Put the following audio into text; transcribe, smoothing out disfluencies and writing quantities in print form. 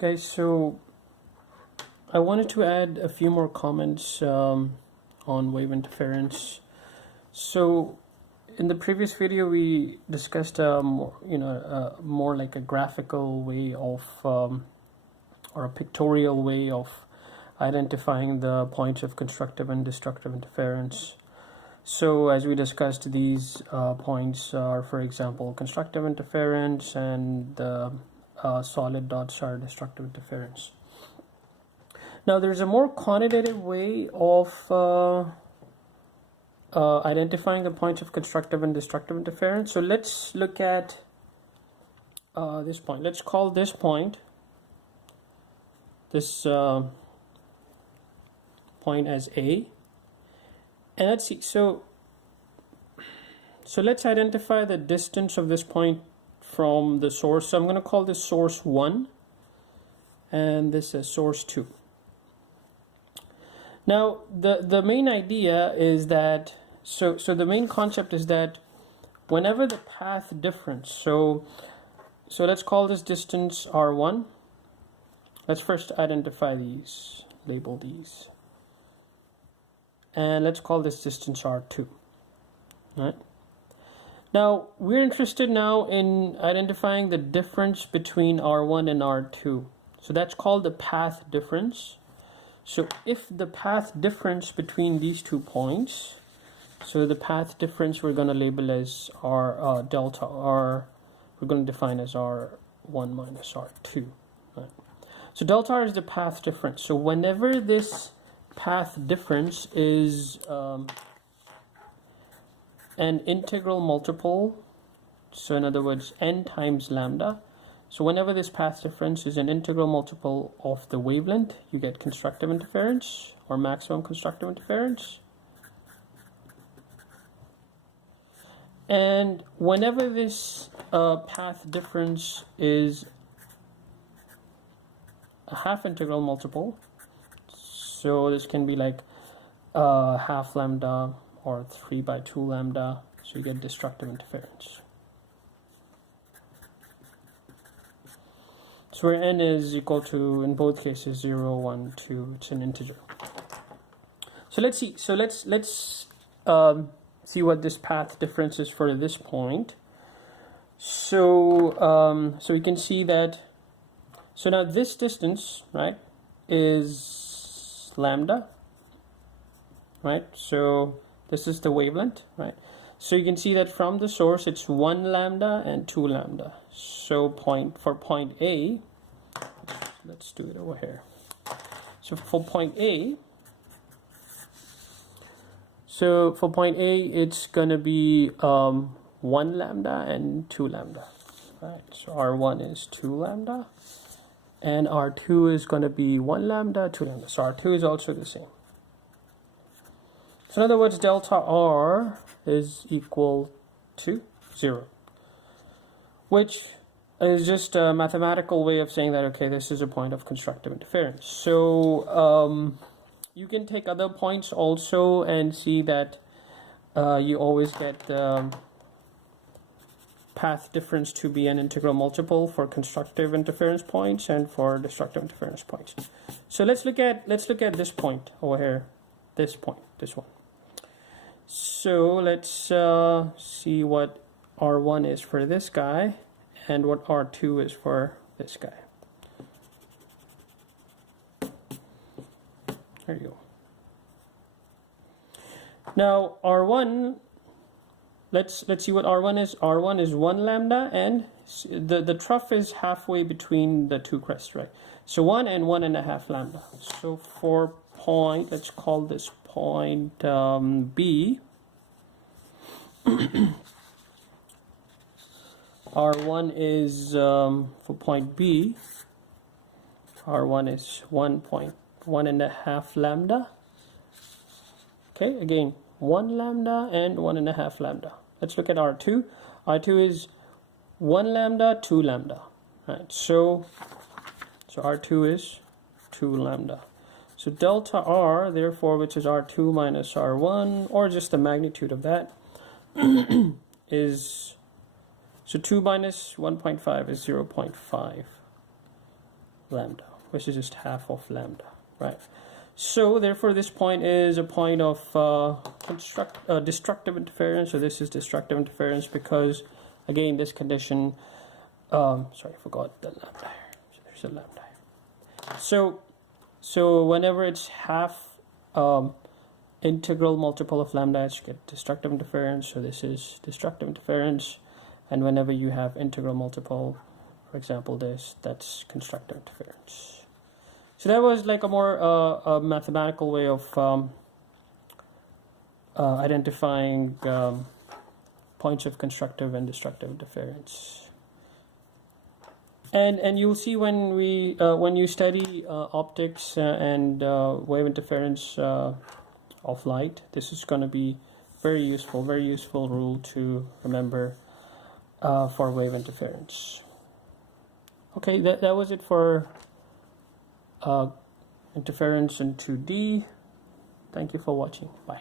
Guys, so I wanted to add a few more comments on wave interference. So in the previous video, we discussed more like a graphical way of or a pictorial way of identifying the points of constructive and destructive interference. So as we discussed, these points are, for example, constructive interference, and the solid dots are destructive interference. Now there's a more quantitative way of identifying the points of constructive and destructive interference. So let's look at this point. Let's call this point, this point as A. And let's see, so let's identify the distance of this point from the source. So I'm going to call this source 1 and this is source 2. Now the main idea is that, so the main concept is that whenever the path difference, so let's call this distance R1. Let's first identify these, label these. And let's call this distance R2. Right? Now we're interested now in identifying the difference between R1 and R2. So that's called the path difference. So if the path difference between these 2 points, so the path difference we're going to label as R delta R, we're going to define as R1 minus R2. Right? So delta R is the path difference. So whenever this path difference is an integral multiple, so in other words n times lambda, so whenever this path difference is an integral multiple of the wavelength, you get constructive interference or maximum constructive interference. And whenever this path difference is a half integral multiple, so this can be like half lambda or 3/2 lambda, so you get destructive interference. So where n is equal to, in both cases, 0, 1, 2, it's an integer. So let's see. So let's see what this path difference is for this point. So so we can see that. So now this distance, right, is lambda, right? So this is the wavelength, right? So you can see that from the source it's 1 lambda and 2 lambda. So for point A, let's do it over here. So for point A, it's going to be 1 lambda and 2 lambda, right? So R1 is 2 lambda and R2 is going to be 1 lambda, 2 lambda. So R2 is also the same. So in other words, delta R is equal to 0, which is just a mathematical way of saying that, okay, this is a point of constructive interference. So you can take other points also and see that you always get the path difference to be an integral multiple for constructive interference points and for destructive interference points. So let's look at this point over here, this point, this one. So let's see what R1 is for this guy and what R2 is for this guy. There you go. Now R1, let's see what R1 is. R1 is 1 lambda, and the trough is halfway between the 2 crests, right? So 1 and 1.5 lambda. So for point, let's call this point B. R1 is for point B, R1 is 1.1.5 lambda. Okay, again 1 lambda and 1.5 lambda. Let's look at R2. R2 is 1 lambda, 2 lambda. Right, so R2 is 2 lambda. So delta R, therefore, which is R2 minus R1, or just the magnitude of that, is, so 2 minus 1.5 is 0.5. lambda, which is just half of lambda, right? So therefore this point is a point of destructive interference. So this is destructive interference because, again, this condition, sorry, I forgot the lambda here. So there's a lambda here. So whenever it's half integral multiple of lambda, you get destructive interference. So this is destructive interference. And whenever you have integral multiple, for example this, that's constructive interference. So that was like a more mathematical way of identifying points of constructive and destructive interference. And you'll see when we when you study optics and wave interference of light, this is going to be very useful rule to remember for wave interference. Okay, that was it for interference in 2D. Thank you for watching. Bye.